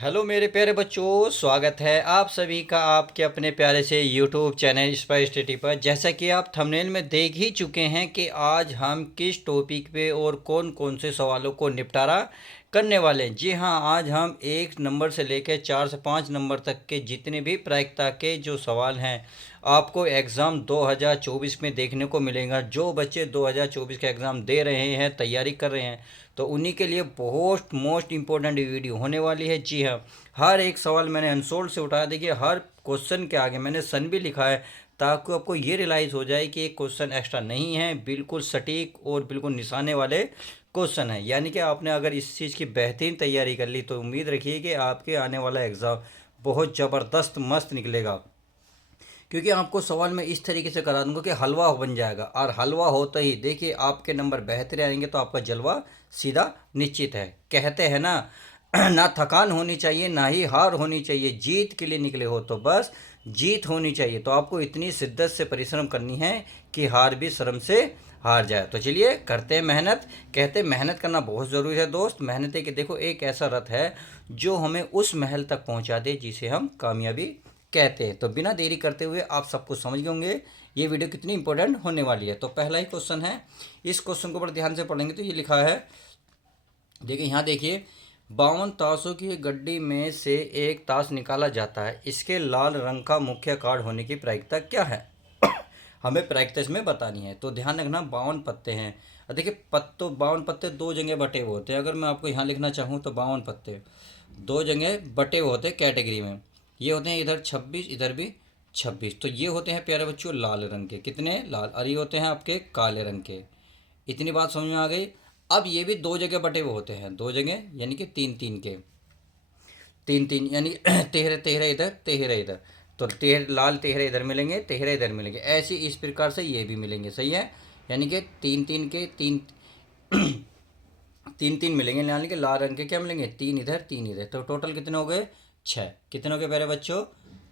Hello मेरे प्यारे बच्चों, स्वागत है आप सभी का आपके अपने प्यारे से यूट्यूब चैनल स्पाई स्टडी पर। जैसा कि आप थंबनेल में देख ही चुके हैं कि आज हम किस टॉपिक पे और कौन कौन से सवालों को निपटारा करने वाले हैं। जी हाँ, आज हम 1 नंबर से लेकर 4 से 5 नंबर तक के जितने भी प्रायिकता के जो सवाल हैं आपको एग्ज़ाम 2024 में देखने को मिलेगा। जो बच्चे 2024 का एग्ज़ाम दे रहे हैं, तैयारी कर रहे हैं, तो उन्हीं के लिए बहुत मोस्ट इम्पोर्टेंट वीडियो होने वाली है। जी हाँ, हर एक सवाल मैंने अनसोल्ड से उठाया। देखिए, हर क्वेश्चन के आगे मैंने सन भी लिखा है ताकि आपको ये रियलाइज़ हो जाए कि एक क्वेश्चन एक्स्ट्रा नहीं है, बिल्कुल सटीक और बिल्कुल निशाने वाले क्वेश्चन है। यानी कि आपने अगर इस चीज़ की बेहतरीन तैयारी कर ली तो उम्मीद रखिए कि आपके आने वाला एग्ज़ाम बहुत ज़बरदस्त मस्त निकलेगा। क्योंकि आपको सवाल मैं इस तरीके से करा दूंगा कि हलवा बन जाएगा, और हलवा होते ही देखिए आपके नंबर बेहतर आएंगे तो आपका जलवा सीधा निश्चित है। कहते हैं ना, ना थकान होनी चाहिए ना ही हार होनी चाहिए, जीत के लिए निकले हो तो बस जीत होनी चाहिए। तो आपको इतनी शिद्दत से परिश्रम करनी है कि हार भी शर्म से हार जाए। तो चलिए करते हैं मेहनत। कहते हैं मेहनत करना बहुत ज़रूरी है दोस्त। मेहनत है कि देखो एक ऐसा रथ है जो हमें उस महल तक पहुंचा दे जिसे हम कामयाबी कहते हैं। तो बिना देरी करते हुए आप सब कुछ समझ गए होंगे ये वीडियो कितनी इंपॉर्टेंट होने वाली है। तो पहला ही क्वेश्चन है, इस क्वेश्चन को बड़े ध्यान से पढ़ेंगे तो ये लिखा है, देखिए यहाँ देखिए, 52 ताशों की गड्डी में से एक ताश निकाला जाता है, इसके लाल रंग का मुख्य कार्ड होने की प्रायिकता क्या है? हमें प्रायिकता इसमें बतानी है। तो ध्यान रखना 52 पत्ते हैं। और देखिए पत्तों 52 पत्ते दो जगह बटे हुए होते हैं। अगर मैं आपको यहाँ लिखना चाहूँ तो 52 पत्ते दो जगह बटे हुए होते हैं कैटेगरी में। ये होते हैं इधर 26, इधर भी 26। तो ये होते हैं प्यारे बच्चों लाल रंग के, कितने लाल, और ये होते हैं आपके काले रंग के। इतनी बात समझ में आ गई। अब ये भी दो जगह बटे हुए होते हैं, दो जगह यानी कि तीन तीन के, तीन तीन यानी तेरह तेरह इधर तेरह इधर। तो लाल तेरह इधर मिलेंगे, तेरह इधर मिलेंगे, ऐसे इस प्रकार से ये भी मिलेंगे। सही है, यानी कि तीन तीन के तीन तीन तीन मिलेंगे, यानी कि लाल रंग के क्या मिलेंगे, तीन इधर तीन इधर। तो टोटल कितने हो गए, छः। कितने हो गए प्यारे बच्चों,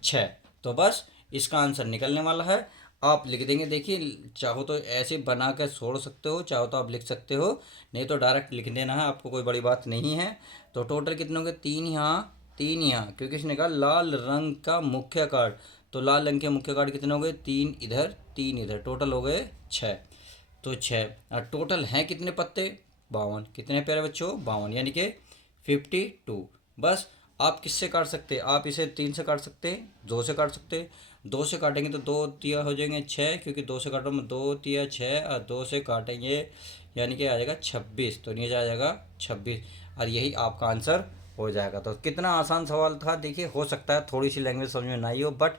छः। तो बस इसका आंसर निकलने वाला है। आप लिख देंगे, देखिए चाहो तो ऐसे बना कर छोड़ सकते हो, चाहो तो आप लिख सकते हो, नहीं तो डायरेक्ट लिख देना है, आपको कोई बड़ी बात नहीं है। तो टोटल कितने हो गए, तीन यहाँ तीन यहाँ, क्योंकि इसने कहा लाल रंग का मुख्य कार्ड। तो लाल रंग के मुख्य कार्ड कितने हो गए, तीन इधर तीन इधर, टोटल हो गए छः। तो छः, और टोटल हैं कितने पत्ते, 52। कितने प्यारे बच्चों, 52, यानी कि 52। बस आप किससे काट सकते हैं, आप इसे तीन से काट सकते हैं, दो से काट सकते हैं। दो से काटेंगे तो दो तिया हो जाएंगे छः, क्योंकि दो से काटो में दो तिया छः, और दो से काटेंगे यानी कि आ जाएगा 26। तो नीचे आ जाएगा 26, और यही आपका आंसर हो जाएगा। तो कितना आसान सवाल था। देखिए हो सकता है थोड़ी सी लैंग्वेज समझ में ना आई हो, बट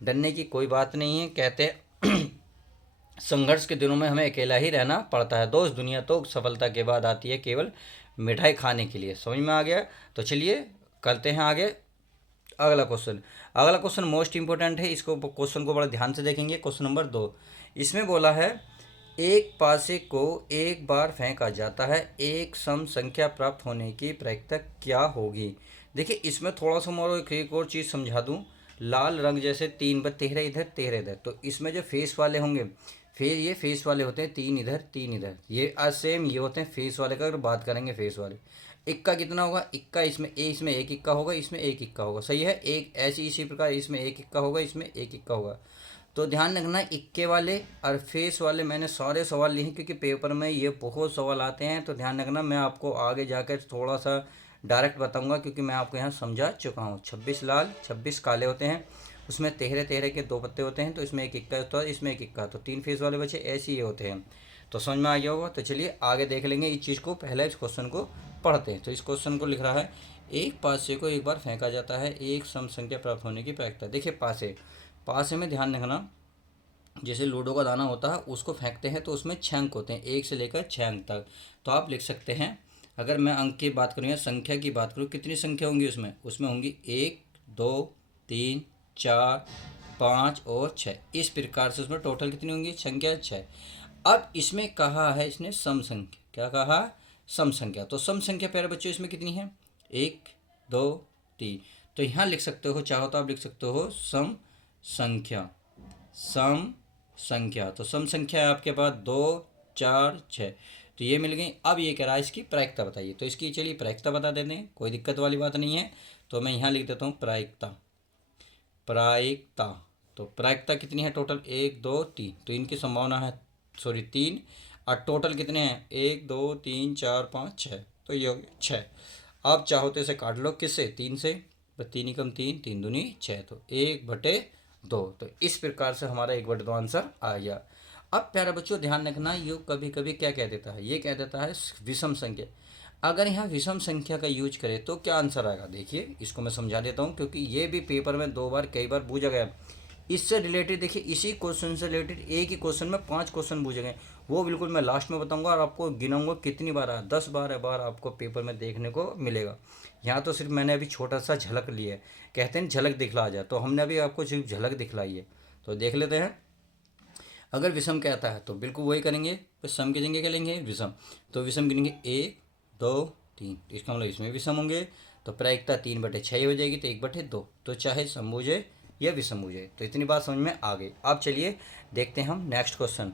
डरने की कोई बात नहीं है। कहते हैं संघर्ष के दिनों में हमें अकेला ही रहना पड़ता है दोस्त, दुनिया तो सफलता के बाद आती है केवल मिठाई खाने के लिए। समझ में आ गया? तो चलिए करते हैं आगे अगला क्वेश्चन। अगला क्वेश्चन मोस्ट इंपॉर्टेंट है, इसको क्वेश्चन को बड़ा ध्यान से देखेंगे। क्वेश्चन नंबर 2, इसमें बोला है, एक पासे को एक बार फेंका जाता है, एक सम संख्या प्राप्त होने की प्रायिकता क्या होगी? देखिए इसमें थोड़ा सा मैं एक और चीज़ समझा दूँ। लाल रंग जैसे तीन पर तेरह इधर तेरह इधर, तो इसमें जो फेस वाले होंगे, फिर ये फेस वाले होते हैं तीन इधर तीन इधर, ये सेम ये होते हैं फेस वाले का। अगर बात करेंगे फेस वाले, इक्का कितना होगा, इक्का इसमें एक इक्का होगा, इसमें एक इक्का होगा। सही है, एक ऐसी इसी प्रकार इसमें एक इक्का होगा, इसमें एक इक्का होगा। तो ध्यान रखना इक्के वाले और फेस वाले मैंने सारे सवाल लिए हैं, क्योंकि पेपर में ये बहुत सवाल आते हैं। तो ध्यान रखना, मैं आपको आगे जाकर थोड़ा सा डायरेक्ट बताऊंगा, क्योंकि मैं आपको यहाँ समझा चुका हूँ। 26 लाल 26 काले होते हैं, उसमें तेरह तेरह के दो पत्ते होते हैं, तो इसमें एक इक्का होता है, इसमें एक इक्का, तो तीन फेस वाले बच्चे ऐसे ही होते हैं। तो समझ में आ गया होगा। तो चलिए आगे देख लेंगे इस चीज़ को। पहले इस क्वेश्चन को पढ़ते हैं। तो इस क्वेश्चन को लिख रहा है, एक पासे को एक बार फेंका जाता है, एक सम संख्या प्राप्त होने की प्रायिकता। देखिए पासे, पासे में ध्यान रखना, जैसे लूडो का दाना होता है उसको फेंकते हैं तो उसमें 6 अंक होते हैं, एक से लेकर 6 अंक तक। तो आप लिख सकते हैं, अगर मैं अंक की बात करूँ या संख्या की बात करूँ, कितनी संख्या होंगी उसमें, उसमें होंगी 1 2 3 4 5 और 6। इस प्रकार से उसमें टोटल कितनी होंगी संख्या, 6। अब इसमें कहा है इसने सम संख्या, क्या कहा, सम संख्या। तो सम संख्या प्यारे बच्चों इसमें कितनी है, 1 2 3। तो यहाँ लिख सकते हो, चाहो तो आप लिख सकते हो सम संख्या, सम संख्या। तो सम संख्या है आपके पास 2 4 6। तो ये मिल गई। अब ये कह रहा है इसकी प्रायिकता बताइए, तो इसकी चलिए प्रायिकता बता देते हैं, कोई दिक्कत वाली बात नहीं है। तो मैं यहाँ लिख देता हूँ प्रायिकता। प्रायिकता तो प्रायिकता कितनी है टोटल, 1 2 3, तो इनकी संभावना है सॉरी 3, और टोटल कितने हैं 1 2 3 4 5 6, तो ये हो गया 6। आप चाहो तो इसे काट लो किससे, 3 से, तो 3 एकम 3, 3 दूनी 6, तो 1/2। तो इस प्रकार से हमारा 1/2 आंसर आ गया। अब प्यारे बच्चों ध्यान रखना, ये कभी कभी क्या कह देता है, ये कह देता है विषम संख्या। अगर यहाँ विषम संख्या का यूज करें तो क्या आंसर आएगा, देखिए इसको मैं समझा देता हूँ, क्योंकि ये भी पेपर में 2 बार कई बार पूछा गया। इससे रिलेटेड देखिए, इसी क्वेश्चन से रिलेटेड एक ही क्वेश्चन में 5 क्वेश्चन पूछे गए, वो बिल्कुल मैं लास्ट में बताऊंगा, और आपको गिनाऊंगा कितनी बार आया, 10 बार आपको पेपर में देखने को मिलेगा। यहाँ तो सिर्फ मैंने अभी छोटा सा झलक लिया है, कहते हैं झलक दिखला जाए, तो हमने अभी आपको सिर्फ झलक दिखलाई है। तो देख लेते हैं। अगर विषम कहता है तो बिल्कुल वही करेंगे, तो सम की जगह क्या लेंगे विषम, तो विषम गिनेंगे 1 2 3, इसका मतलब इसमें विषम होंगे। तो प्रायिकता 3/6 हो जाएगी, तो 1/2, तो चाहे सम बूझे या विषम बूझे। तो इतनी बात समझ में आ गई। अब चलिए देखते हैं हम नेक्स्ट क्वेश्चन।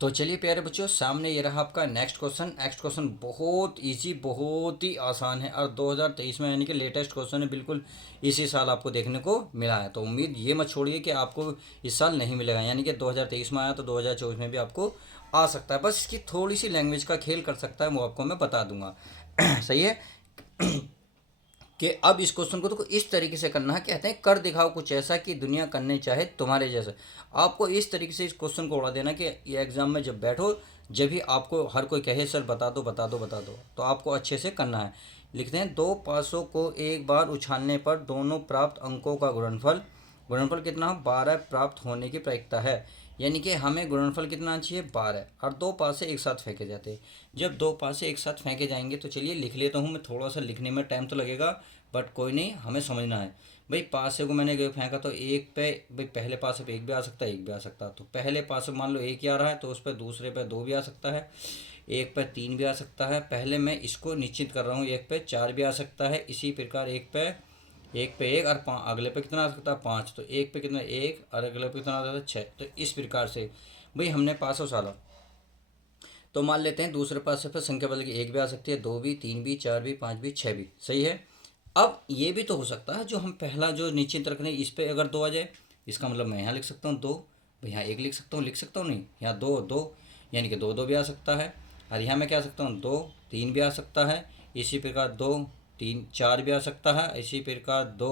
तो चलिए प्यारे बच्चों, सामने ये रहा आपका नेक्स्ट क्वेश्चन। नेक्स्ट क्वेश्चन बहुत इजी, बहुत ही आसान है, और 2023 में यानी कि लेटेस्ट क्वेश्चन है, बिल्कुल इसी साल आपको देखने को मिला है। तो उम्मीद ये मत छोड़िए कि आपको इस साल नहीं मिलेगा, यानी कि 2023 में आया तो 2024 में भी आपको आ सकता है, बस इसकी थोड़ी सी लैंग्वेज का खेल कर सकता है, वो आपको मैं बता दूंगा। सही है कि अब इस क्वेश्चन को तो इस तरीके से करना है, कहते हैं कर दिखाओ कुछ ऐसा कि दुनिया करने चाहे तुम्हारे जैसा। आपको इस तरीके से इस क्वेश्चन को उड़ा देना कि ये एग्जाम में जब बैठो, जब भी आपको हर कोई कहे सर बता दो बता दो बता दो, तो आपको अच्छे से करना है। लिखते हैं 2 पासों को एक बार उछालने पर दोनों प्राप्त अंकों का गुणनफल, गुणनफल कितना 12 प्राप्त होने की प्रायिकता है। यानी कि हमें गुणनफल कितना चाहिए 12, और 2 पासे एक साथ फेंके जाते हैं। जब 2 पासे एक साथ फेंके जाएंगे तो चलिए लिख लेता हूँ मैं, थोड़ा सा लिखने में टाइम तो लगेगा, बट कोई नहीं, हमें समझना है। भाई पासे को मैंने फेंका तो एक पे, भाई पहले पासे पे एक भी आ सकता है, एक भी आ सकता है, तो पहले पासे मान लो एक ही आ रहा है, तो उस पर दूसरे पे 2 भी आ सकता है, एक पे 3 भी आ सकता है। पहले मैं इसको निश्चित कर रहा हूँ, एक पे 4 भी आ सकता है, इसी प्रकार एक पे एक, और अगले पे कितना आ सकता है 5, तो एक पे कितना 1, और अगले पे कितना आ सकता है 6। तो इस प्रकार से भाई हमने पासों साला, तो मान लेते हैं दूसरे पासे पर संख्या बदल के 1 भी आ सकती है, 2 भी, 3 भी, 4 भी, 5 भी, 6 भी। सही है। अब ये भी तो हो सकता है जो हम पहला जो निश्चित रखने, इस पे अगर 2 आ जाए, इसका मतलब मैं यहाँ लिख सकता हूँ 2, भाई यहाँ 1 लिख सकता हूँ नहीं, यहाँ 2 2, यानी कि 2 2 भी आ सकता है, और यहाँ मैं क्या सकता हूँ 2 3 भी आ सकता है, इसी प्रकार 2 3 4 भी आ सकता है, इसी प्रकार 2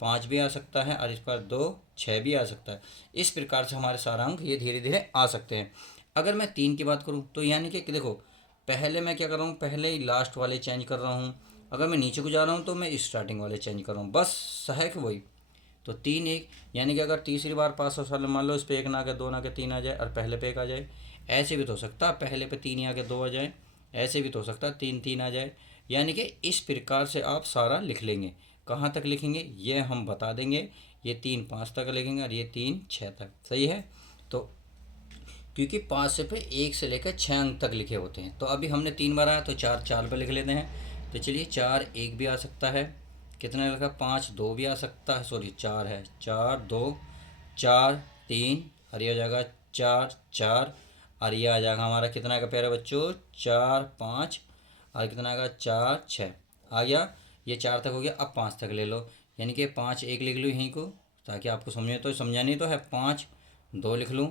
5 भी आ सकता है, और इस पर 2 6 भी आ सकता है। इस प्रकार से हमारे सारा अंक ये धीरे धीरे आ सकते हैं। अगर मैं 3 की बात करूँ तो यानी कि देखो, पहले मैं क्या कर रहा हूँ, पहले ही लास्ट वाले चेंज कर रहा हूँ, अगर मैं नीचे को जा रहा हूँ तो मैं स्टार्टिंग वाले चेंज कर रहा हूँ, बस सहायक वही। तो 3 1, यानी कि अगर तीसरी बार पास हो साल मान लो इस पर 1 ना आ के 2 ना आ के 3 आ जाए, और पहले पे 1 आ जाए। ऐसे भी तो हो सकता है पहले पे 3 आ के 2 आ जाए, ऐसे भी तो हो सकता है 3 3 आ जाए। यानी कि इस प्रकार से आप सारा लिख लेंगे। कहाँ तक लिखेंगे ये हम बता देंगे, ये 3 5 तक लिखेंगे, और ये 3 6 तक। सही है। तो क्योंकि 5 से पे 1 से लेकर 6 अंक तक लिखे होते हैं, तो अभी हमने 3 बार आया तो 4 4 पे लिख लेते हैं। तो चलिए 4 1 भी आ सकता है, कितने लगा 5 2 भी आ सकता है, सॉरी 4 है, 4 2 4 3, और ये हो जाएगा 4 4, और ये आ जाएगा हमारा कितना का प्यारे बच्चों 4 5, और कितना आएगा 4 6 आ गया। ये 4 तक हो गया, अब 5 तक ले लो, यानी कि 5 1 लिख लूँ यहीं को, ताकि आपको समझे, तो समझानी तो है। 5 2 लिख लूँ,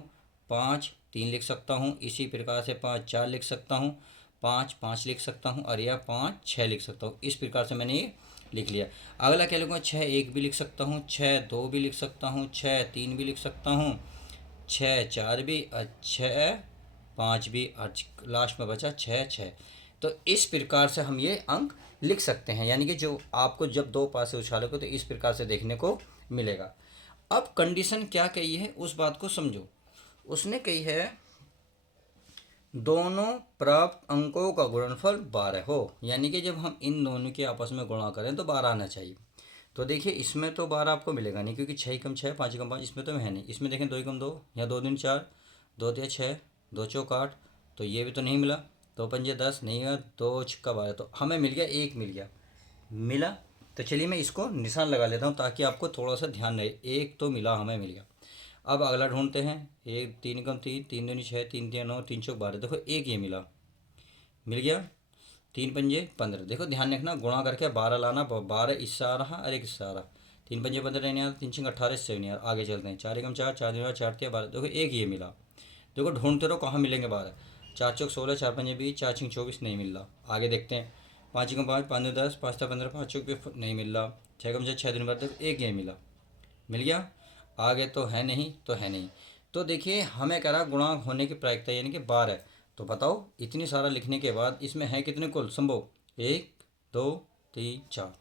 5 3 लिख सकता हूँ, इसी प्रकार से 5 4 लिख सकता हूँ, 5 5 लिख सकता हूँ, और यह 5 6 लिख सकता हूँ। इस प्रकार से मैंने ये लिख लिया। अगला क्या लिखूँगा, 6 1 भी लिख सकता हूँ, 6 2 भी लिख सकता हूँ, 6 3 भी लिख सकता हूँ, 6 4 भी, और 6 5 भी, और लास्ट में बचा 6 6। तो इस प्रकार से हम ये अंक लिख सकते हैं, यानी कि जो आपको जब 2 पासे उछालोगे तो इस प्रकार से देखने को मिलेगा। अब कंडीशन क्या कही है उस बात को समझो। उसने कही है दोनों प्राप्त अंकों का गुणनफल 12 हो, यानी कि जब हम इन दोनों के आपस में गुणा करें तो 12 आना चाहिए। तो देखिए इसमें तो 12 आपको मिलेगा नहीं, क्योंकि 6 कम 6 5 कम 5 इसमें तो है नहीं। इसमें देखें 2 कम 2, या 2 दूनी 4, 2 तिया 6, 2 चौक 8, तो ये भी तो नहीं मिला। 2 पंजे 10 नहीं है, 2 छक्का 12, तो हमें मिल गया 1 मिला। तो चलिए मैं इसको निशान लगा लेता हूँ ताकि आपको थोड़ा सा ध्यान रहे, 1 तो मिला, हमें मिल गया। अब अगला ढूंढते हैं। एक, तीन कम तीन, तीन दूनी छः, तीन तीन नौ, तीन चौक 12। देखो एक ये मिला, मिल गया। तीन पंजे 15। देखो ध्यान रखना, गुणा करके 12 लाना, 12 इससे आ रहा और एक इससे आ रहा। तीन पंजे 15 नहीं आ रहा, तीन छः 18, इससे नहीं आ रहा। आगे चलते हैं। चार एकम चार, चार दूनी चार, तिया 12। देखो एक ये मिला। देखो ढूंढते रहो कहाँ मिलेंगे 12। चार चौक 16, चार पंजे 20, चार छिंग 24, नहीं मिल रहा। आगे देखते हैं। पाँच एकम पाँच, पाँच दो 10, पाँच था 15, पाँच चौक भी नहीं मिल रहा। छः कम छः, छः दिन बाद देखो एक ये मिला, मिल गया। आगे तो है नहीं, तो है नहीं। तो देखिए हमें कह रहा गुणांक होने की प्रायिकता यानी कि 12 है। तो बताओ इतनी सारा लिखने के बाद इसमें है कितने कुल संभव? एक, दो, तीन, चार।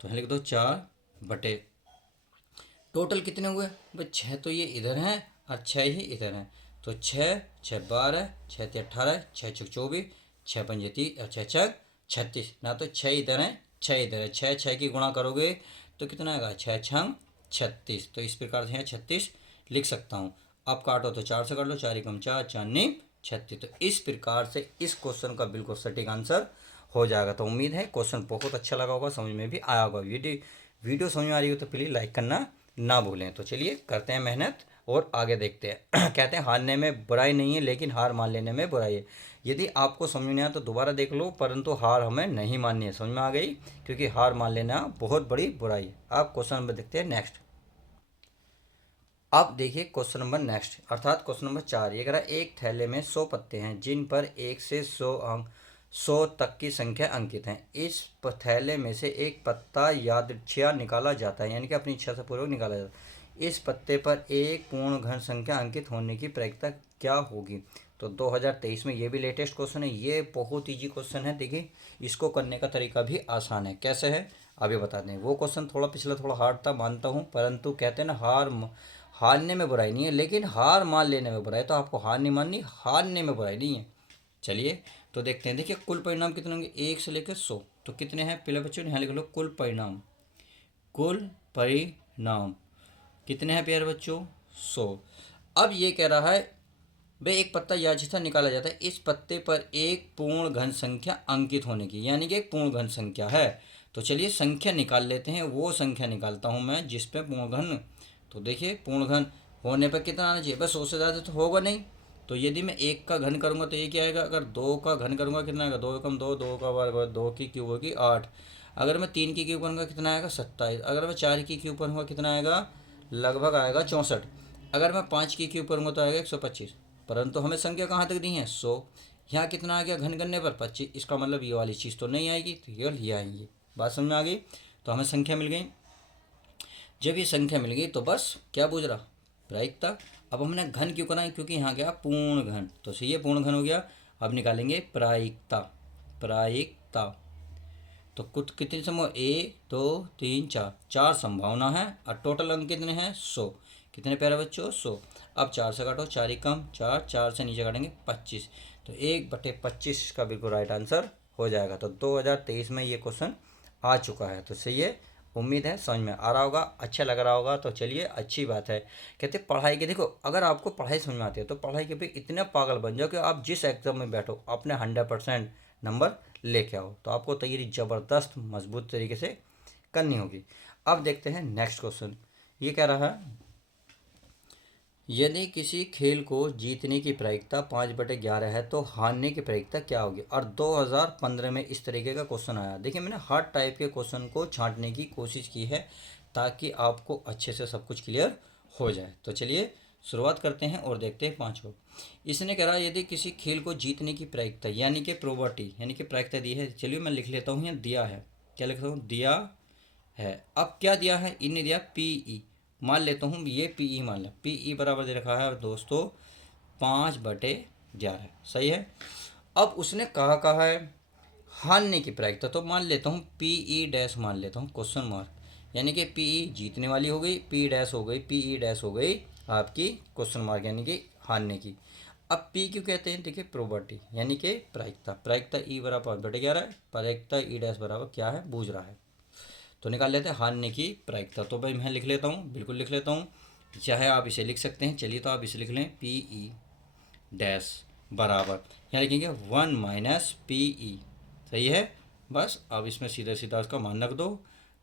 तो यहाँ लिख दो 4/। टोटल कितने हुए भाई? 6 तो ये इधर हैं और 6 ही इधर हैं। तो 6, 6 12, 6 ते 18, 6 चौक 24, 6 पंजे 30 और 6 छक 36। ना तो 6 इधर हैं, 6 इधर है। 6 6 की गुणा करोगे तो कितना आएगा? 6 छंग 36। तो इस प्रकार से यहाँ 36 लिख सकता हूँ। अब काटो तो 4 से काट लो, 4 एकम 4, 4 नी 36। तो इस प्रकार से इस क्वेश्चन का बिल्कुल सटीक आंसर हो जाएगा। तो उम्मीद है क्वेश्चन बहुत अच्छा लगा होगा, समझ में भी आया होगा। वीडियो समझ में आ रही हो तो प्लीज़ लाइक करना ना भूलें। तो चलिए करते हैं मेहनत और आगे देखते हैं। कहते हैं हारने में बुराई नहीं है, लेकिन हार मान लेने में बुराई है। यदि आपको समझ में नहीं आया तो दोबारा देख लो, परंतु हार हमें नहीं माननी है। समझ में आ गई? क्योंकि हार मान लेना बहुत बड़ी बुराई है। अब क्वेश्चन नंबर देखते हैं नेक्स्ट। अब देखिए क्वेश्चन नंबर नेक्स्ट, अर्थात क्वेश्चन नंबर 4। ये कह रहा है एक थैले में 100 पत्ते हैं जिन पर 1 से 100 तक की संख्या अंकित है। इस थैले में से एक पत्ता यादृच्छिया निकाला जाता है, यानी कि अपनी इच्छा से पूर्वक निकाला जाता है। इस पत्ते पर एक पूर्ण घन संख्या अंकित होने की प्रायिकता क्या होगी? तो 2023 में ये भी लेटेस्ट क्वेश्चन है। ये बहुत ईजी क्वेश्चन है। देखिए इसको करने का तरीका भी आसान है। कैसे है अभी बताते हैं। वो क्वेश्चन थोड़ा पिछला थोड़ा हार्ड था मानता हूँ, परंतु कहते हैं ना हारने में बुराई नहीं है, लेकिन हार मान लेने में बुराई। तो आपको हार नहीं माननी, हारने में बुराई नहीं है। चलिए तो देखते हैं। देखिए कुल परिणाम कितने होंगे? 1 से लेकर 100। तो कितने हैं पहले बच्चों? यहाँ लिख लो कुल परिणाम। कुल परिणाम कितने हैं प्यारे बच्चों? 100। अब ये कह रहा है भाई एक पत्ता यादृच्छिक निकाला जाता है। इस पत्ते पर एक पूर्ण घन संख्या अंकित होने की, यानी कि एक पूर्ण घन संख्या है। तो चलिए संख्या निकाल लेते हैं। वो संख्या निकालता हूँ मैं जिस पे पूर्ण घन। तो देखिए पूर्ण घन होने पर कितना आना चाहिए? बस 100 से ज़्यादा तो होगा नहीं। तो यदि मैं 1 का घन करूँगा तो ये क्या आएगा? अगर 2 का घन करूँगा कितना आएगा? 2 एकम 2, 2 का वर्ग, 2 की क्यूब होगी 8। अगर मैं 3 की क्यूब करूँगा कितना आएगा? 27। अगर मैं 4 की क्यूब करूँगा कितना आएगा? लगभग आएगा 64। अगर मैं 5 की क्यूब करूँगा तो आएगा 125। परंतु हमें संख्या कहाँ तक दी है? 100। यहाँ कितना आ गया घन करने पर? 25। इसका मतलब ये वाली चीज़ तो नहीं आएगी, तो केवल ये आएंगी। बात समझ में आ गई? तो हमें संख्या मिल गई। जब ये संख्या मिल गई तो बस क्या बूझ रहा? प्रायिकता। अब हमने घन क्यों कराई? क्योंकि यहाँ गया पूर्ण घन, तो सही है पूर्ण घन हो गया। अब निकालेंगे प्रायिकता। प्रायिकता तो कुछ कितनी संभव? 1 2 3 4, 4 संभावना है और टोटल अंक कितने हैं? 100। कितने प्यारे बच्चों? 100। अब 4 से काटो, 4 ही कम 4, 4 से नीचे काटेंगे 25। तो 1/25 का बिल्कुल राइट आंसर हो जाएगा। तो 2023 में ये क्वेश्चन आ चुका है। तो सही है, उम्मीद है समझ में आ रहा होगा, अच्छा लग रहा होगा। तो चलिए अच्छी बात है। कहते पढ़ाई के, देखो अगर आपको पढ़ाई समझ में आती है तो पढ़ाई के भी इतने पागल बन जाओ कि आप जिस एग्ज़ाम में बैठो अपने 100% नंबर लेके आओ। तो आपको तैयारी ज़बरदस्त मजबूत तरीके से करनी होगी। अब देखते हैं नेक्स्ट क्वेश्चन। ये कह रहा है यदि किसी खेल को जीतने की प्रायिकता 5/11 है तो हारने की प्रायिकता क्या होगी? और 2015 में इस तरीके का क्वेश्चन आया। देखिए मैंने हर टाइप के क्वेश्चन को छांटने की कोशिश की है ताकि आपको अच्छे से सब कुछ क्लियर हो जाए। तो चलिए शुरुआत करते हैं और देखते हैं पाँचों। इसने कह रहा है यदि किसी खेल को जीतने की प्रायिकता यानी कि प्रोबेबिलिटी यानी कि प्रायिकता दी है। चलिए मैं लिख लेता हूँ यहाँ दिया है। क्या लिखता हूँ? दिया है। अब क्या दिया है? इन्हें दिया पीई। मान लेता हूँ ये पीई मान लिया। पीई बराबर दे रखा है दोस्तों 5/11। सही है। अब उसने कहा है हारने की प्रायिकता, तो मान लेता हूँ पीई डैश मान लेता हूँ क्वेश्चन मार्क। यानी कि पीई जीतने वाली हो गई, पी डैश हो गई, पीई डैश हो गई आपकी क्वेश्चन मार्क यानी कि हारने की। अब पी क्यों कहते हैं? देखिए प्रोबेबिलिटी यानी कि प्रायिकता। प्रायिकता ई बराबर 5/11 है, प्रायिकता ई डैश बराबर क्या है बूझ रहा है। तो निकाल लेते हैं हारने की प्रायिकता। तो भाई मैं लिख लेता हूँ, बिल्कुल लिख लेता हूँ। चाहे आप इसे लिख सकते हैं। चलिए तो आप इसे लिख लें पी ई डैश बराबर, यहाँ लिखेंगे 1 - PE। सही है। बस अब इसमें सीधा सीधा उसका मान रख दो।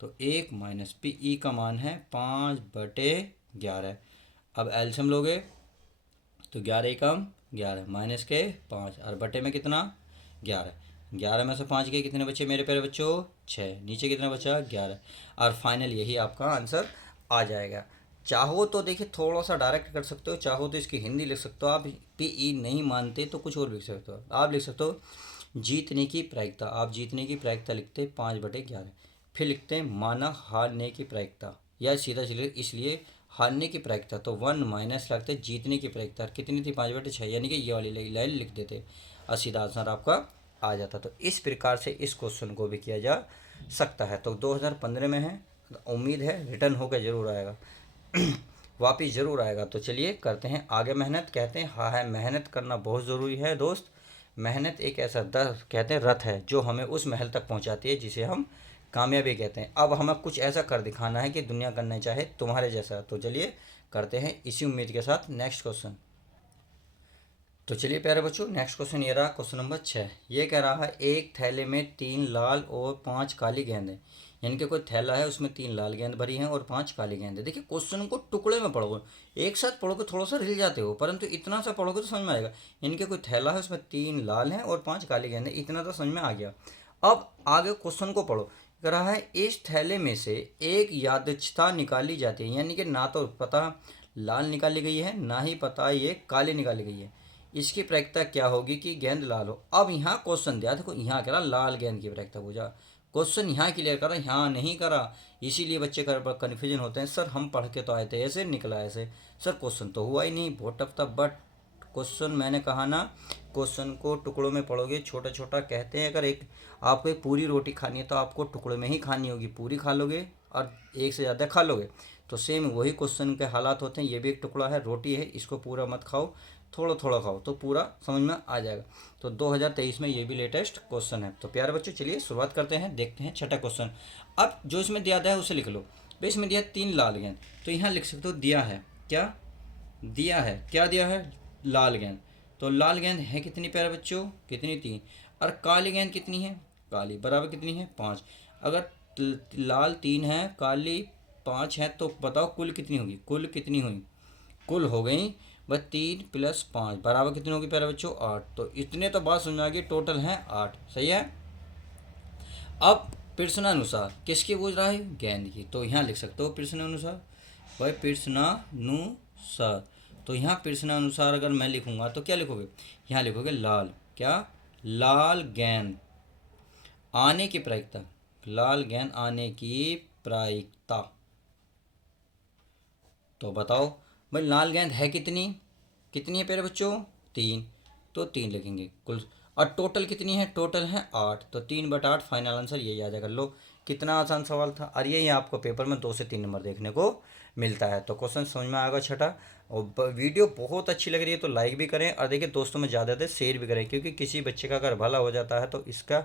तो 1 - PE का मान है 5/11। अब एलसीएम लोगे तो 11 एकम 11 माइनस के 5 और बटे में कितना 11, 11 में से 5 गए कितने बचे मेरे प्यारे बच्चों 6, नीचे कितना बचा 11 और फाइनल यही आपका आंसर आ जाएगा। चाहो तो देखिए थोड़ा सा डायरेक्ट कर सकते हो, चाहो तो इसकी हिंदी लिख सकते हो आप, पीई नहीं मानते तो कुछ और लिख सकते हो, आप लिख सकते हो जीतने की प्रायिकता, आप जीतने की प्रायिकता लिखते 5/11, फिर लिखते हैं माना हारने की प्रायिकता, या सीधा सीधे इसलिए हारने की प्रायिकता तो 1 माइनस लगते जीतने की प्रायिकता कितनी थी 5/6, यानी कि ये वाली लाइन लिख देते और सीधा आंसर आपका आ जाता। तो इस प्रकार से इस क्वेश्चन को भी किया जा सकता है। तो 2015 में है, उम्मीद है रिटर्न होकर जरूर आएगा वापिस ज़रूर आएगा। तो चलिए करते हैं आगे मेहनत। कहते हैं हाँ है मेहनत करना बहुत ज़रूरी है दोस्त। मेहनत एक ऐसा कहते हैं रथ है जो हमें उस महल तक पहुंचाती है जिसे हम कामयाबी कहते हैं। अब हमें कुछ ऐसा कर दिखाना है कि दुनिया करना चाहे तुम्हारे जैसा। तो चलिए करते हैं इसी उम्मीद के साथ नेक्स्ट क्वेश्चन। तो चलिए प्यारे बच्चों नेक्स्ट क्वेश्चन ये रहा, क्वेश्चन नंबर 6। ये कह रहा है एक थैले में 3 लाल और 5 काली गेंद है, यानी कि कोई थैला है उसमें 3 लाल गेंद भरी हैं और 5 काली गेंद है। देखिए क्वेश्चन को टुकड़े में पढ़ोगे, एक साथ पढ़ोगे थोड़ा सा हिल जाते हो, परंतु इतना सा पढ़ोगे तो समझ में आएगा। यानी कि कोई थैला है उसमें 3 लाल हैं और 5 काली गेंद है, इतना तो समझ में आ गया। अब आगे क्वेश्चन को पढ़ो। कह रहा है इस थैले में से एक यादृच्छता निकाली जाती है, यानी कि ना तो पता लाल निकाली गई है ना ही पता ये काली निकाली गई है। इसकी प्रायिकता क्या होगी कि गेंद लाल हो। अब यहाँ क्वेश्चन दिया, देखो यहाँ कह रहा लाल गेंद की प्रायिकता पूछा, क्वेश्चन यहाँ क्लियर करा यहाँ नहीं करा, इसीलिए बच्चे कन्फ्यूजन होते हैं। सर हम पढ़ के तो आए थे ऐसे निकला ऐसे, सर क्वेश्चन तो हुआ ही नहीं, बहुत टफ था। बट क्वेश्चन मैंने कहा ना, क्वेश्चन को टुकड़ों में पढ़ोगे छोटा छोटा। कहते हैं अगर एक आपको एक पूरी रोटी खानी है तो आपको टुकड़ों में ही खानी होगी, पूरी खा लोगे और एक से ज़्यादा खा लोगे। तो सेम वही क्वेश्चन के हालात होते हैं। ये भी एक टुकड़ा है, रोटी है, इसको पूरा मत खाओ, थोड़ा थोड़ा खाओ तो पूरा समझ में आ जाएगा। तो 2023 में ये भी लेटेस्ट क्वेश्चन है। तो प्यारे बच्चों चलिए शुरुआत करते हैं, देखते हैं छठा क्वेश्चन। अब जो इसमें दिया है उसे लिख लो। भाई इसमें दिया 3 लाल गेंद, तो यहाँ लिख सकते हो दिया है क्या, दिया है क्या, दिया है लाल गेंद। तो लाल गेंद है कितनी प्यारे बच्चों, कितनी 3, और काली गेंद कितनी है, काली बराबर कितनी है 5। अगर लाल 3 है काली 5 है तो बताओ कुल कितनी होगी, कुल कितनी हुई, कुल हो गई बस 3 + 5 बराबर कितनी होगी प्यारे बच्चों 8। तो इतने तो बात समझ में आ गई, टोटल है 8, सही है। अब प्रश्नानुसार किसकी पूछ रहा है, गेंद की। तो यहाँ लिख सकते हो प्रश्नानुसार, भाई प्रश्नानुसार। तो यहाँ प्रश्नानुसार अगर मैं लिखूंगा तो क्या लिखोगे, यहाँ लिखोगे लाल क्या, लाल गेंद आने की प्रायिकता, लाल गेंद आने की प्रायिकता। तो बताओ भाई लाल गेंद है कितनी, कितनी है प्यारे बच्चों 3, तो 3 लिखेंगे कुल। और टोटल कितनी है, टोटल है 8, तो 3/8 फाइनल आंसर यही आ जाएगा। लो कितना आसान सवाल था, और यही आपको पेपर में 2 से 3 नंबर देखने को मिलता है। तो क्वेश्चन समझ में आएगा छठा। और वीडियो बहुत अच्छी लग रही है तो लाइक भी करें, और देखिए दोस्तों में ज़्यादा से शेयर भी करें, क्योंकि किसी बच्चे का अगर भला हो जाता है तो इसका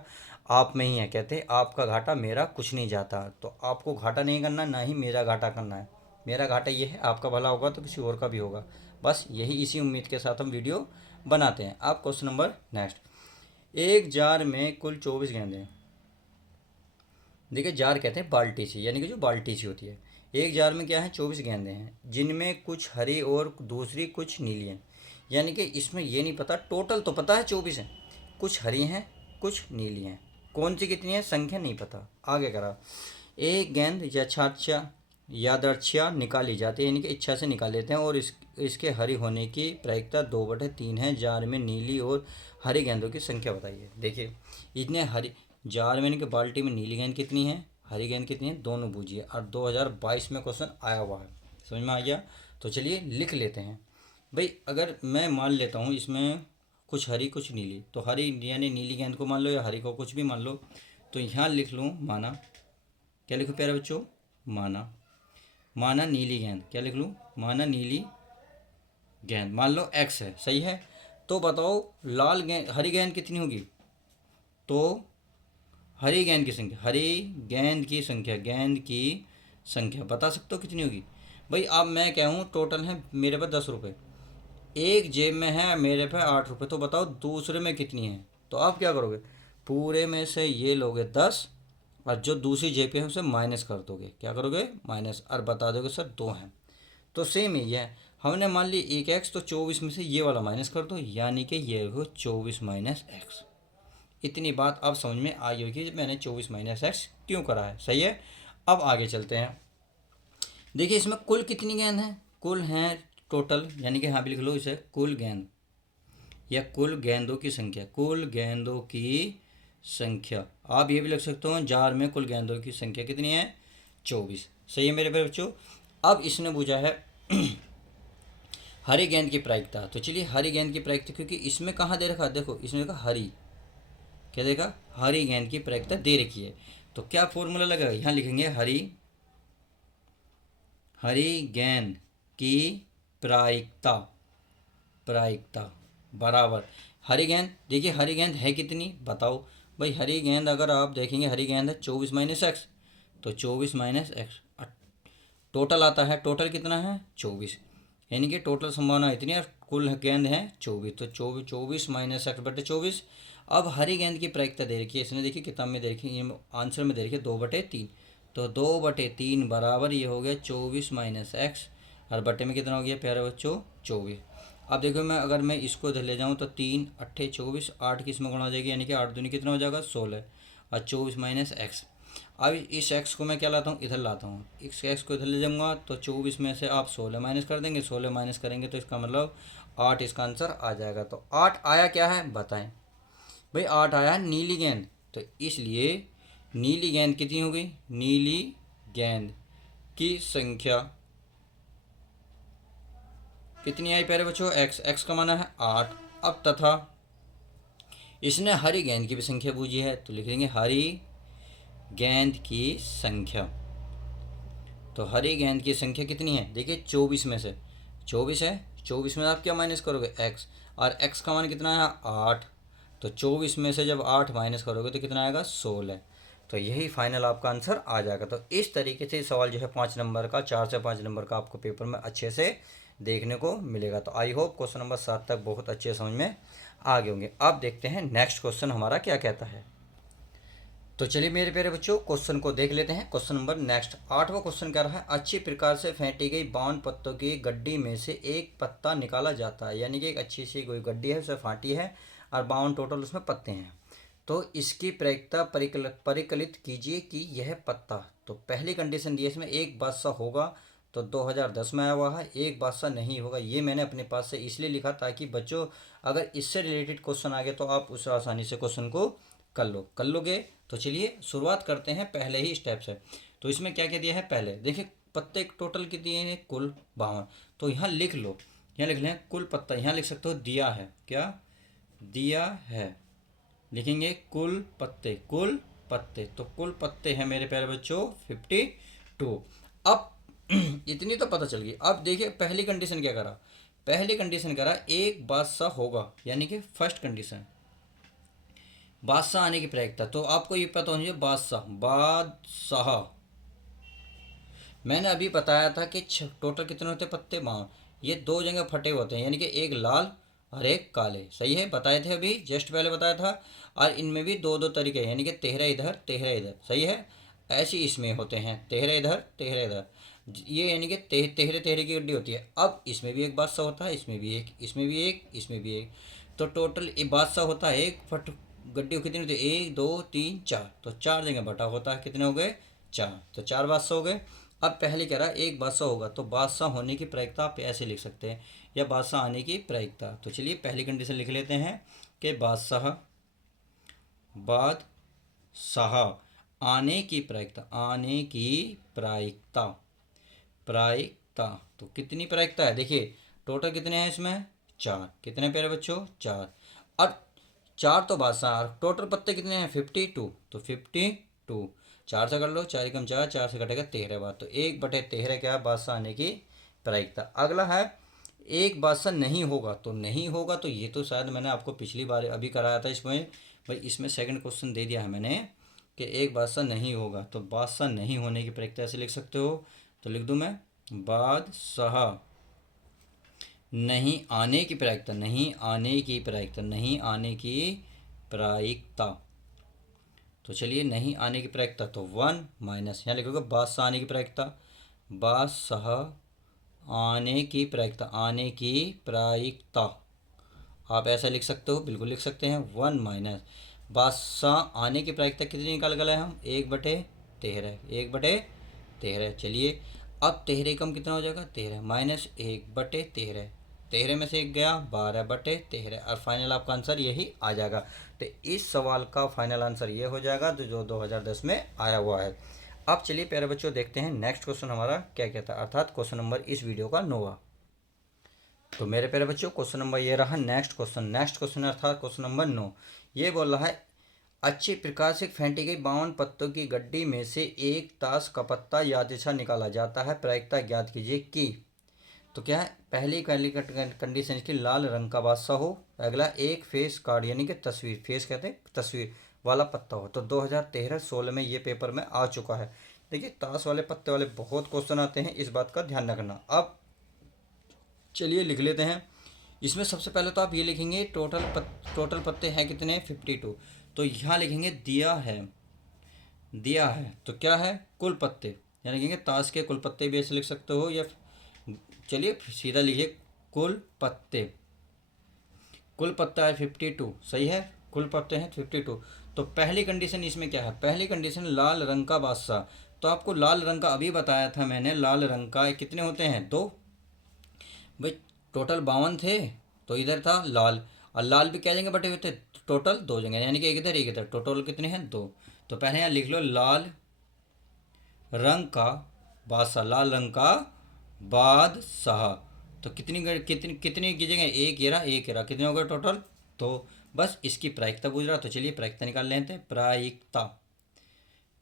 आप में ही है। कहते हैं आपका घाटा मेरा कुछ नहीं जाता, तो आपको घाटा नहीं करना, ना ही मेरा घाटा करना है। मेरा घाटा ये है आपका भला होगा तो किसी और का भी होगा, बस यही इसी उम्मीद के साथ हम वीडियो बनाते हैं। आप क्वेश्चन नंबर नेक्स्ट। एक जार में कुल 24 गेंदें हैं। देखिए जार कहते हैं बाल्टी सी, यानी कि जो बाल्टी सी होती है। एक जार में क्या है 24 गेंदें हैं, जिनमें कुछ हरी और दूसरी कुछ नीली हैं। यानी कि इसमें ये नहीं पता, टोटल तो पता है 24 हैं, कुछ हरी हैं कुछ नीली हैं, कौन सी कितनी है संख्या नहीं पता। आगे करा, एक गेंद यादृच्छा निकाली जाती है, यानी कि इच्छा से निकाल लेते हैं, और इसके हरी होने की प्रायिकता 2/3 है। जार में नीली और हरी गेंदों की संख्या बताइए। देखिए इतने हरी जार में, यानी कि बाल्टी में नीली गेंद कितनी है, हरी गेंद कितनी है, दोनों बूझिए। और 2022 में क्वेश्चन आया हुआ है, समझ में आ गया। तो चलिए लिख लेते हैं। भाई अगर मैं मान लेता हूँ इसमें कुछ हरी कुछ नीली, तो हरी यानी नीली गेंद को मान लो या हरी को कुछ भी मान लो। तो यहाँ लिख लूँ माना, क्या लिखूँ प्यारे बच्चों, माना, माना नीली गेंद, क्या लिख लूँ, माना नीली गेंद, मान लो x है, सही है। तो बताओ लाल गेंद हरी गेंद कितनी होगी, तो हरी गेंद की संख्या, हरी गेंद की संख्या, गेंद की संख्या बता सकते हो कितनी होगी। भाई अब मैं क्या हूँ, टोटल है मेरे पास 10 रुपये, एक जेब में है मेरे पे 8 रुपये, तो बताओ दूसरे में कितनी है। तो आप क्या करोगे, पूरे में से ये लोगे 10 और जो दूसरी जेब पे है उसे माइनस कर दोगे, क्या करोगे माइनस, और बता दोगे सर 2 हैं। तो सेम ही है, हमने मान ली 1x, तो 24 में से ये वाला माइनस कर दो, यानी कि ये हो 24 माइनस एक्स। इतनी बात अब समझ में आई होगी कि मैंने 24 माइनस एक्स क्यों करा है। सही है। अब आगे चलते हैं। देखिए इसमें कुल कितनी गेंद है, कुल हैं टोटल, यानी कि यहाँ भी लिख लो इसे कुल गेंद या कुल गेंदों की संख्या, कुल गेंदों की संख्या। आप ये भी लिख सकते हो जार में कुल गेंदों की संख्या कितनी है, 24। सही है मेरे प्यारे बच्चों। अब इसने पूछा है हरी गेंद की प्रायिकता। तो चलिए हरी गेंद की प्रायिकता, क्योंकि इसमें कहाँ दे रखा, देखो इसने देखा हरी, क्या देखा, हरी गेंद की प्रायिकता दे रखी है। तो क्या फॉर्मूला लगेगा, यहाँ लिखेंगे हरी गेंद की प्रायिकता, प्रायिकता बराबर हरी गेंद। देखिए हरी गेंद है कितनी बताओ भाई। हरी गेंद अगर आप देखेंगे, हरी गेंद है 24 माइनस एक्स, तो 24 माइनस एक्स टोटल आता है, टोटल कितना है 24, यानी कि टोटल संभावना इतनी है, कुल गेंद है 24, तो 24 माइनस एक्स बटे 24। अब हरी गेंद की प्रायिकता दे रखी है इसने, देखिए किताब में दे रखी है, आंसर में दे रखी है 2/3, तो 2/3 बराबर ये हो गया 24 माइनस एक्स, और बटे में कितना हो गया प्यारे बच्चों 24। अब देखो मैं अगर मैं इसको इधर ले जाऊँ तो 3 अट्ठे 24, 8 की इसमें गुणा हो जाएगी, यानी कि 8 दूनी कितना हो जाएगा 16, और 24 माइनस एक्स। अब इस एक्स को मैं क्या लाता हूँ, इधर लाता हूँ, इस एक्स को इधर ले जाऊँगा तो 24 में से आप 16 माइनस कर देंगे, 16 माइनस करेंगे तो इसका मतलब 8 इसका आंसर आ जाएगा। तो 8 आया क्या है बताएं भाई, 8 आया है नीली गेंद। तो इसलिए नीली गेंद कितनी हो गई, नीली गेंद की संख्या कितनी आई प्यारे बच्चों, एक्स, एक्स का माना है 8। अब तथा इसने हरी गेंद की भी संख्या पूछी है, तो लिख देंगे हरी गेंद की संख्या। तो हरी गेंद की संख्या कितनी है, देखिए 24 में से 24 है, 24 में आप क्या माइनस करोगे एक्स, और एक्स का मान कितना है 8, तो 24 में से जब 8 माइनस करोगे तो कितना आएगा 16। तो यही फाइनल आपका आंसर आ जाएगा। तो इस तरीके से सवाल जो है 5 नंबर का, 4 से 5 नंबर का आपको पेपर में अच्छे से देखने को मिलेगा। तो आई होप क्वेश्चन नंबर 7 तक बहुत अच्छे समझ में आ गए होंगे। अब देखते हैं नेक्स्ट क्वेश्चन हमारा क्या कहता है। तो चलिए मेरे प्यारे बच्चों क्वेश्चन को देख लेते हैं। क्वेश्चन नंबर नेक्स्ट 8वां क्वेश्चन कह रहा है अच्छी प्रकार से फेंटी गई 52 पत्तों की गड्डी में से एक पत्ता निकाला जाता है, यानी कि एक अच्छी सी कोई गड्डी है उसे फाटी है और 52 टोटल उसमें पत्ते हैं। तो इसकी प्रायिकता परिकलित कीजिए कि यह पत्ता, तो पहली कंडीशन दी है इसमें एक बादशाह होगा, तो 2010 में आया हुआ है, एक बादशाह नहीं होगा। ये मैंने अपने पास से इसलिए लिखा ताकि बच्चों अगर इससे रिलेटेड क्वेश्चन आ गए तो आप उसे आसानी से क्वेश्चन को कर लोगे। तो चलिए शुरुआत करते हैं पहले ही स्टेप से। तो इसमें क्या क्या दिया है, पहले देखिए पत्ते टोटल कितने हैं, कुल 52। तो यहाँ लिख लो, यहाँ लिख लें कुल पत्ता, यहाँ लिख सकते हो दिया है, क्या दिया है, लिखेंगे कुल पत्ते, कुल पत्ते, तो कुल पत्ते हैं मेरे प्यारे बच्चों 52। अब इतनी तो पता चल गई। अब देखिए पहली कंडीशन क्या करा, पहली कंडीशन करा एक बादशाह होगा, यानी कि फर्स्ट कंडीशन बादशाह आने की प्रायिकता। तो आपको ये पता होना चाहिए बादशाह, बादशाह मैंने अभी बताया था कि टोटल कितने होते हैं पत्ते, 52। ये दो जगह फटे होते हैं, यानी कि एक लाल और एक काले। सही है, बताए थे अभी जस्ट पहले बताया था। और इनमें भी दो दो तरीके हैं, यानी कि तेहरा इधर तेहरा इधर। सही है, ऐसे इसमें होते हैं तेहरा इधर तेहरा इधर, ये यानी कि तेहरे तेहरे की गड्डी होती है। अब इसमें भी एक बादशाह होता है, इसमें भी एक, इसमें भी एक, इसमें भी एक। तो टोटल बादशाह होता है एक फट गड्डी कितनी होती है, 1 2 3 4, तो 4 जगह बटा होता है, कितने हो गए 4, तो 4 बादशाह हो गए। अब पहले कह रहा है एक बादशाह होगा, तो बादशाह होने की प्रायिकता आप ऐसे लिख सकते हैं, या बादशाह आने की प्रायिकता। तो चलिए पहली कंडीशन लिख लेते हैं कि बादशाह, बादशाह आने की प्रायिकता, आने की प्रायिकता, प्रायिकता। तो कितनी प्रायिकता है, देखिए टोटल कितने हैं इसमें 4, कितने प्यारे बच्चों 4। अब 4 तो बादशाह, टोटल पत्ते कितने हैं 52, तो 52 4 से कर लो, 4 एकम 4, 4 से कटेगा 13 बार, तो 1/13 क्या है बादशाह आने की प्रायिकता। अगला है एक बादशाह नहीं होगा, तो नहीं होगा तो ये तो शायद मैंने आपको पिछली बार अभी कराया था इसमें, भाई इसमें सेकंड क्वेश्चन दे दिया है मैंने कि एक बादशाह नहीं होगा, तो बादशाह नहीं होने की प्रायिकता ऐसे लिख सकते हो। तो लिख दूँ मैं बादशाह नहीं आने की प्रायिकता, नहीं आने की प्रायिकता, नहीं आने की प्रायिकता। तो चलिए नहीं आने की प्रायिकता तो 1 माइनस, यहाँ लिखोगे बादशाह आने की प्रायिकता, बादशाह आने की प्रायिकता, आने की प्रायिकता आप ऐसा लिख सकते हो, बिल्कुल लिख सकते हैं। 1 माइनस बादशाह आने की प्रायिकता कितनी निकाल गए हम, 1/13, 1/13। चलिए अब 13 कम कितना हो जाएगा, 13 माइनस 1/13, 13 में से 1 गया, 12/13 और फाइनल आपका आंसर यही आ जाएगा। तो इस सवाल का फाइनल आंसर ये हो जाएगा जो 2010 में आया हुआ है। अब चलिए प्यारे बच्चों देखते हैं नेक्स्ट क्वेश्चन हमारा क्या कहता है, अर्थात क्वेश्चन नंबर इस वीडियो का 9वां। तो मेरे प्यारे बच्चों क्वेश्चन नंबर ये रहा नेक्स्ट क्वेश्चन अर्थात क्वेश्चन नंबर 9। ये बोल रहा है अच्छी प्रकार से फेंटी गई 52 पत्तों की गड्डी में से एक ताश का पत्ता या दिशा निकाला जाता है, प्रायिकता ज्ञात कीजिए कि। तो क्या है, पहली कंडीशन इसकी लाल रंग का बादशाह हो, अगला एक फेस कार्ड यानी कि तस्वीर, फेस कहते हैं तस्वीर वाला पत्ता हो। तो 2013-16 में ये पेपर में आ चुका है। देखिए ताश वाले पत्ते वाले बहुत क्वेश्चन आते हैं, इस बात का ध्यान रखना। अब चलिए लिख लेते हैं। इसमें सबसे पहले तो आप ये लिखेंगे टोटल पत्ते हैं कितने, 52। तो यहाँ लिखेंगे दिया है तो क्या है, कुल पत्ते, यानी लिखेंगे ताश के कुल पत्ते भी ऐसे लिख सकते हो, या चलिए सीधा लिखिए कुल पत्ता है 52, सही है, कुल पत्ते हैं 52। तो पहली कंडीशन इसमें क्या है, पहली कंडीशन लाल रंग का बादशाह। तो आपको लाल रंग का अभी बताया था मैंने, लाल रंग का कितने होते हैं, 2। भाई टोटल 52 थे तो इधर था लाल, और लाल भी क्या जगह बटे हुए थे, टोटल 2 जगह, यानी कि एक इधर, टोटल कितने हैं, 2। तो पहले यहाँ लिख लो लाल रंग का बादशाह, लाल रंग का बादशाह। तो कितनी की जगह, एक ये रहा कितने हो गए टोटल, तो बस इसकी प्रायिकता पूछ रहा। तो चलिए प्रायिकता निकाल लेते हैं।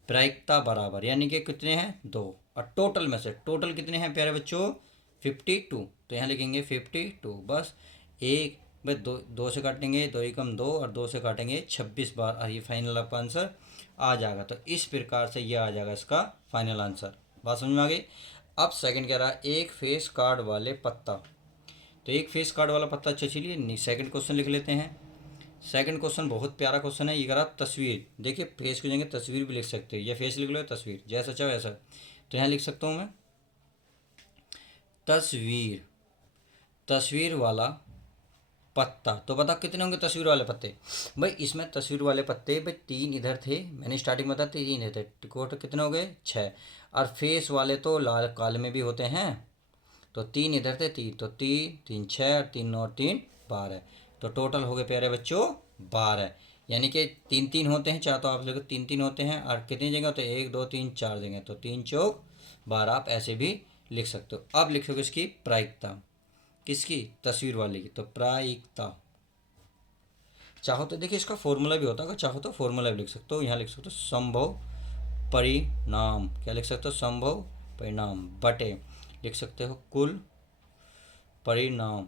प्रायिकता बराबर यानी कि कितने हैं, 2, और टोटल में से टोटल कितने हैं प्यारे बच्चों, 52। तो यहाँ लिखेंगे 52, बस एक बस दो से काटेंगे, 2 एकम 2 और 2 से काटेंगे 26 बार, और ये फाइनल आपका आंसर आ जाएगा। तो इस प्रकार से ये आ जाएगा इसका फाइनल आंसर। बात समझ में आ गई। अब सेकंड कह रहा है एक फेस कार्ड वाले पत्ता। तो एक फेस कार्ड वाला पत्ता, अच्छा चलिए सेकंड क्वेश्चन लिख लेते हैं। सेकंड क्वेश्चन बहुत प्यारा क्वेश्चन है। ये करा तस्वीर, देखिए फेस की जगह तस्वीर भी लिख सकते हैं, या फेस लिख लो या तस्वीर, जैसा चाहो वैसा। तो यहाँ लिख सकता हूँ मैं तस्वीर वाला पत्ता। तो बता कितने होंगे तस्वीर वाले पत्ते। भाई इसमें तस्वीर वाले पत्ते भाई 3 इधर थे, मैंने स्टार्टिंग में बताया 3 इधर थे, टिकोट कितने हो गए, 6। और फेस वाले तो लाल काले में भी होते हैं, तो 3 इधर थे, 3 तो 3 6 और 3 और 3 12। तो टोटल हो गए प्यारे बच्चों 12, यानी कि 3 होते हैं, चाहे तो आप लोग 3 होते हैं, और कितनी जगह होते हैं, 1 2 3 4 जगह, तो 3 चौक 12 आप ऐसे भी लिख सकते हो। अब लिखोगे इसकी प्रायिकता, किसकी, तस्वीर वाले की। तो प्रायिकता चाहो तो देखिए इसका फॉर्मूला भी होता है, अगर चाहो तो फॉर्मूला भी लिख सकते हो। यहाँ लिख सकते हो संभव परिणाम, क्या लिख सकते हो, संभव परिणाम बटे लिख सकते हो कुल परिणाम।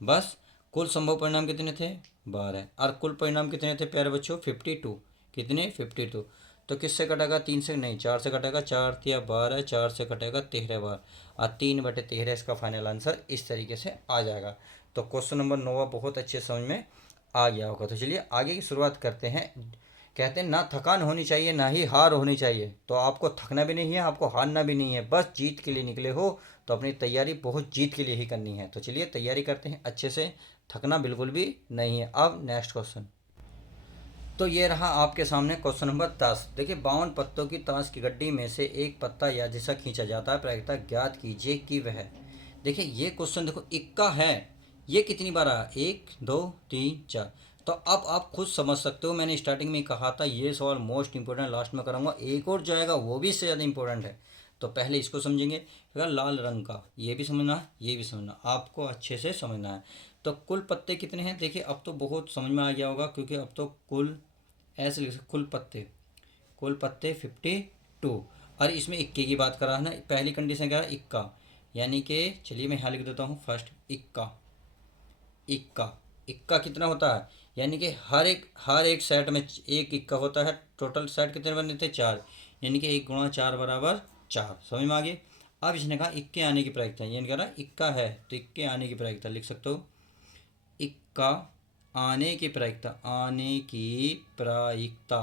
बस कुल संभव परिणाम कितने थे, 12, और कुल परिणाम कितने थे प्यारे बच्चों, 52। कितने, 52। तो किससे कटेगा, 3 से नहीं, 4 से कटेगा, 4 या 12, 4 से कटेगा 13 बार, और 3/13 इसका फाइनल आंसर इस तरीके से आ जाएगा। तो क्वेश्चन नंबर 9 बहुत अच्छे समझ में आ गया होगा। तो चलिए आगे की शुरुआत करते हैं। कहते हैं ना थकान होनी चाहिए ना ही हार होनी चाहिए, तो आपको थकना भी नहीं है, आपको हारना भी नहीं है, बस जीत के लिए निकले हो तो अपनी तैयारी बहुत जीत के लिए ही करनी है। तो चलिए तैयारी करते हैं अच्छे से, थकना बिल्कुल भी नहीं है। अब नेक्स्ट क्वेश्चन, तो ये रहा आपके सामने क्वेश्चन नंबर 10। देखिए 52 पत्तों की ताश की गड्डी में से एक पत्ता या दिशा खींचा जाता है, प्रायिकता ज्ञात कीजिए कि वह। देखिए ये क्वेश्चन देखो इक्का है, ये कितनी बार आया, 1 2 3 4। तो अब आप खुद समझ सकते हो, मैंने स्टार्टिंग में कहा था ये सवाल मोस्ट इंपॉर्टेंट लास्ट में कराऊंगा, एक और जाएगा वो भी इससे ज़्यादा इंपॉर्टेंट है। तो पहले इसको समझेंगे, फिर लाल रंग का, ये भी समझना है, ये भी समझना, आपको अच्छे से समझना है। तो कुल पत्ते कितने हैं, देखिए अब तो बहुत समझ में आ गया होगा, क्योंकि अब तो कुल ऐसे लिख सकते, कुल पत्ते 52। और इसमें इक्के की बात करा है ना, पहली कंडीशन क्या है, इक्का, यानी कि चलिए मैं यहाँ लिख देता हूँ फर्स्ट, इक्का इक्का इक्का कितना होता है, यानी कि हर एक सेट में एक इक्का होता है। टोटल सेट कितने बने थे, 4, यानी कि 1 × 4 = 4। समझ में आ गई। अब इसने कहा इक्के आने की प्रायिकता, यानी कह रहा इक्का है तो इक्के आने की प्रायिकता लिख सकते हो, इक्का आने की प्रायिकता, आने की प्रायिकता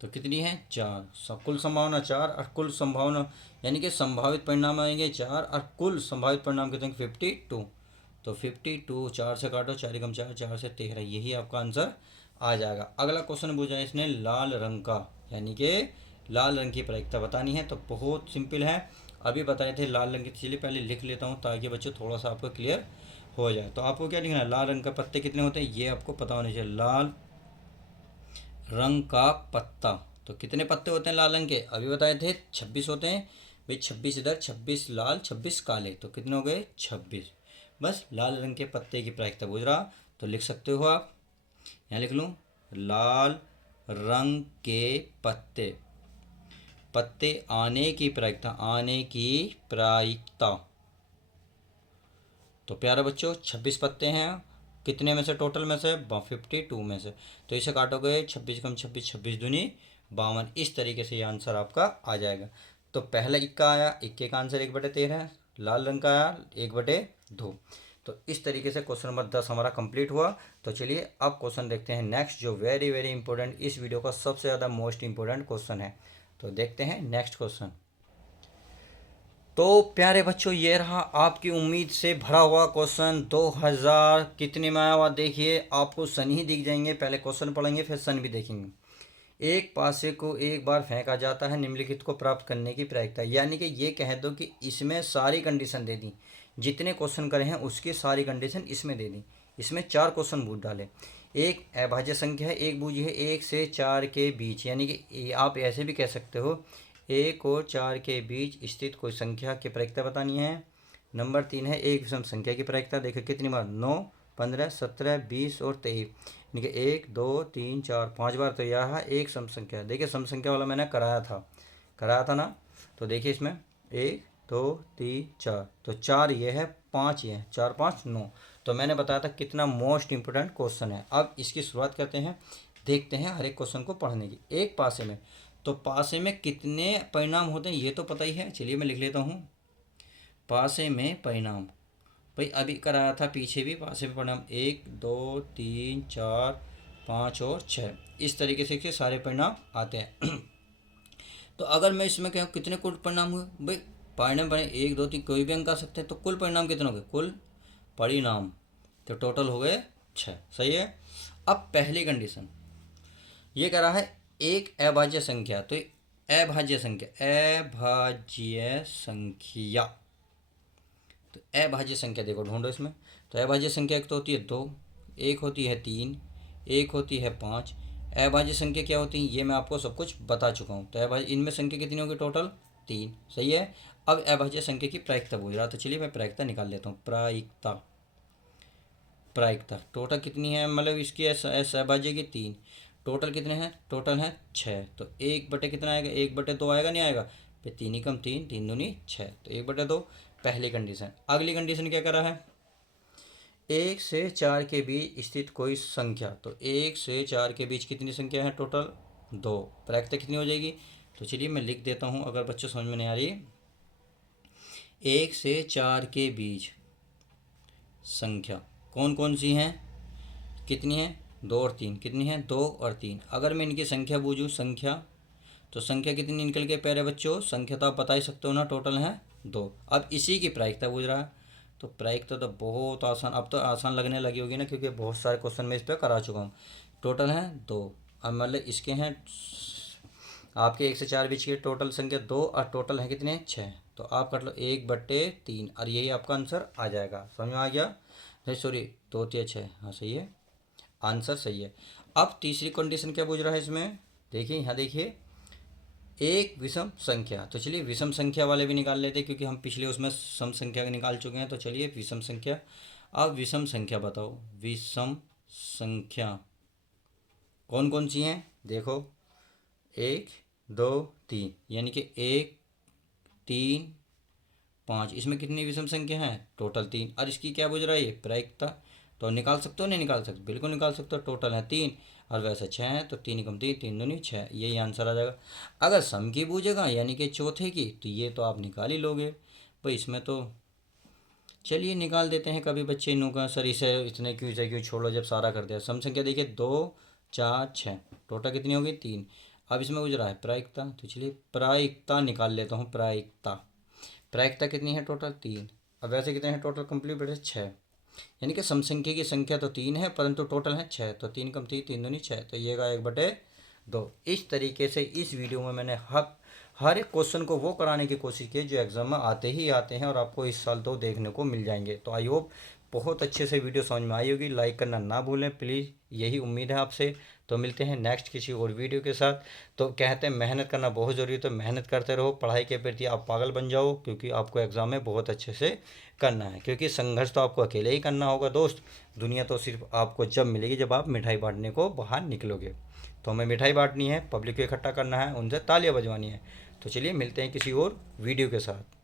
तो कितनी है 4। कुल संभावना 4 और कुल संभावना यानी कि संभावित परिणाम आएंगे 4 और कुल संभावित परिणाम कितने 52। तो 52 4 से काटो 4 कम 4 4 से 13, यही आपका आंसर आ जाएगा। अगला क्वेश्चन पूछा है इसने लाल रंग का, यानी कि लाल रंग की प्रायिकता बतानी है। तो बहुत सिंपल है, अभी बताए थे लाल रंग की, चलिए पहले लिख लेता हूँ ताकि बच्चों थोड़ा सा आपको क्लियर हो जाए। तो आपको क्या लिखना है, लाल रंग का पत्ते कितने होते हैं ये आपको पता होना चाहिए। लाल रंग का पत्ता, तो कितने पत्ते होते हैं लाल रंग के, अभी बताए थे 26 होते हैं भाई। 26 इधर, 26 लाल 26 काले, तो कितने हो गए 26। बस लाल रंग के पत्ते की प्रायिकता पूछ रहा, तो लिख सकते हो आप, यहाँ लिख लूँ लाल रंग के पत्ते, पत्ते आने की प्रायिकता, आने की प्रायिकता। तो प्यारे बच्चों 26 पत्ते हैं, कितने में से, टोटल में से 52 में से। तो इसे काटोगे 26 कम 26, 26 दूनी 52, इस तरीके से ये आंसर आपका आ जाएगा। तो पहला इक्का आया, इक्के का आंसर 1/13, लाल रंग का आया 1/2। तो इस तरीके से क्वेश्चन नंबर 10 हमारा कंप्लीट हुआ। तो चलिए अब क्वेश्चन देखते हैं नेक्स्ट, जो वेरी वेरी इंपॉर्टेंट, इस वीडियो का सबसे ज़्यादा मोस्ट इंपॉर्टेंट क्वेश्चन है। तो देखते हैं नेक्स्ट क्वेश्चन। तो प्यारे बच्चों ये रहा आपकी उम्मीद से भरा हुआ क्वेश्चन 2000 कितने में आया हुआ, देखिए आपको सन ही दिख जाएंगे। पहले क्वेश्चन पढ़ेंगे फिर सन भी देखेंगे। एक पासे को एक बार फेंका जाता है, निम्नलिखित को प्राप्त करने की प्रायिकता, यानी कि ये कह दो कि इसमें सारी कंडीशन दे दी, जितने क्वेश्चन करे हैं उसकी सारी कंडीशन इसमें दे दी। इसमें 4 क्वेश्चन पूछ डाले। एक अभाज्य संख्या है, एक बूझी है 1 से 4 के बीच, यानी कि आप ऐसे भी कह सकते हो 1 और 4 के बीच स्थित कोई संख्या की प्रायिकता बतानी है। नंबर 3 है एक विषम संख्या की प्रायिकता, देखिए कितनी बार 9 15 17 20 और 23, यानी कि 1 2 3 4 5 बार तो यह है एक सम संख्या। देखिए सम संख्या वाला मैंने कराया था ना। तो देखिए इसमें 1 2 3 4, तो 4 ये है, 5 ये है, 4 5 9। तो मैंने बताया था कितना मोस्ट इंपोर्टेंट क्वेश्चन है। अब इसकी शुरुआत करते हैं, देखते हैं हर एक क्वेश्चन को पढ़ने की। एक पासे में, तो पासे में कितने परिणाम होते हैं ये तो पता ही है, चलिए मैं लिख लेता हूँ पासे में परिणाम। भाई अभी कराया था पीछे भी, पासे में परिणाम 1 2 3 4 5 और 6, इस तरीके से सारे परिणाम आते हैं। तो अगर मैं इसमें कहूँ कितने कुल परिणाम हुए, भाई परिणाम बने 1 2 3 कोई भी अंक आ सकते हैं, तो कुल परिणाम कितने हो गए, कुल परिणाम तो टोटल हो गए 6। सही है। अब पहली कंडीशन ये कह रहा है एक अभाज्य संख्या, तो अभाज्य संख्या, तो अभाज्य संख्या देखो ढूंढो इसमें। तो अभाज्य संख्या एक तो होती है 2, एक होती है 3, एक होती है 5। अभाज्य संख्या क्या होती है ये मैं आपको सब कुछ बता चुका हूँ। तो अभाज्य, इनमें संख्या कितनी होगी टोटल 3। सही है। अब अभाज्य संख्या की प्रायिकता पूछ रहा, तो चलिए मैं प्रायिकता निकाल लेता हूँ। प्रायिकता टोटल कितनी है, मतलब इसकी अभाज्य की 3, टोटल कितने हैं, टोटल है 6। तो 1/, कितना आएगा 1/2 आएगा, नहीं आएगा, फिर 3 कम 3 3 दूनी 6, तो 1/2 पहली कंडीशन। अगली कंडीशन क्या करा है, 1 से 4 के बीच स्थित कोई संख्या, तो 1 से 4 के बीच कितनी संख्या है, टोटल 2। प्रायिकता कितनी हो जाएगी, तो चलिए मैं लिख देता हूँ अगर बच्चों समझ में नहीं आ रही। 1 से 4 के बीच संख्या कौन कौन सी हैं, कितनी है 2 और 3, कितनी है 2 और 3। अगर मैं इनकी संख्या बूझूँ, संख्या, तो संख्या कितनी निकल के प्यारे बच्चों, संख्या तो आप बता ही सकते हो ना, टोटल है 2। अब इसी की प्रायिकता बूझ रहा है। तो प्रायिकता तो बहुत आसान, अब तो आसान लगने लगी होगी ना, क्योंकि बहुत सारे क्वेश्चन मैं इस पर करा चुका हूँ। टोटल है 2, अब मतलब इसके हैं आपके 1 से 4 बीच की टोटल संख्या 2 और टोटल है कितने 6। तो आप काट लो 1/3 और यही आपका आंसर आ जाएगा। समझ में आ गया, नहीं सॉरी 2 3 6, हाँ सही है, आंसर सही है। अब तीसरी कंडीशन क्या पूछ रहा है इसमें, देखिए यहाँ देखिए एक विषम संख्या, तो चलिए विषम संख्या वाले भी निकाल लेते हैं, क्योंकि हम पिछले उसमें सम संख्या निकाल चुके हैं। तो चलिए विषम संख्या, अब विषम संख्या बताओ, विषम संख्या कौन कौन सी हैं, देखो 1 2 3, यानी कि 1 3 5, इसमें कितनी विषम संख्या है, टोटल 3। और इसकी क्या बुझ रहा है ये प्रायिकता, तो निकाल सकते हो नहीं निकाल सकते, बिल्कुल निकाल सकते हो, टोटल है 3 और वैसे 6 है, तो 3 कम 3 3 दूनी 6, यही आंसर आ जाएगा। अगर सम की बूझेगा यानी कि चौथे की, तो ये तो आप निकाल ही लोगे भाई, इसमें तो चलिए निकाल देते हैं। कभी बच्चे इनों का सर इसे इतने क्यों छोड़ो, जब सारा कर दिया। सम संख्या देखिए 2 4 6, टोटल कितनी होगी 3। अब इसमें गुजरा है प्रायिकता, तो चलिए प्रायिकता निकाल लेता हूँ। प्रायिकता, प्रायिकता कितनी है टोटल 3। अब वैसे कितने हैं टोटल कंप्लीट बेटे 6। यानी कि समसंख्या की संख्या तो 3 है परंतु टोटल है 6, तो 3 कम 3, 3 दूनी 6, तो ये का 1/2। इस तरीके से इस वीडियो में मैंने हर एक क्वेश्चन को वो कराने की कोशिश की जो एग्जाम में आते ही आते हैं और आपको इस साल तो देखने को मिल जाएंगे। तो आई होप बहुत अच्छे से वीडियो समझ में आई होगी। लाइक करना ना भूलें प्लीज़, यही उम्मीद है आपसे। तो मिलते हैं नेक्स्ट किसी और वीडियो के साथ। तो कहते हैं मेहनत करना बहुत ज़रूरी है, तो मेहनत करते रहो, पढ़ाई के प्रति आप पागल बन जाओ, क्योंकि आपको एग्ज़ाम में बहुत अच्छे से करना है। क्योंकि संघर्ष तो आपको अकेले ही करना होगा दोस्त, दुनिया तो सिर्फ आपको जब मिलेगी जब आप मिठाई बांटने को बाहर निकलोगे। तो हमें मिठाई बांटनी है, पब्लिक को इकट्ठा करना है, उनसे तालियां बजवानी है। तो चलिए मिलते हैं किसी और वीडियो के साथ।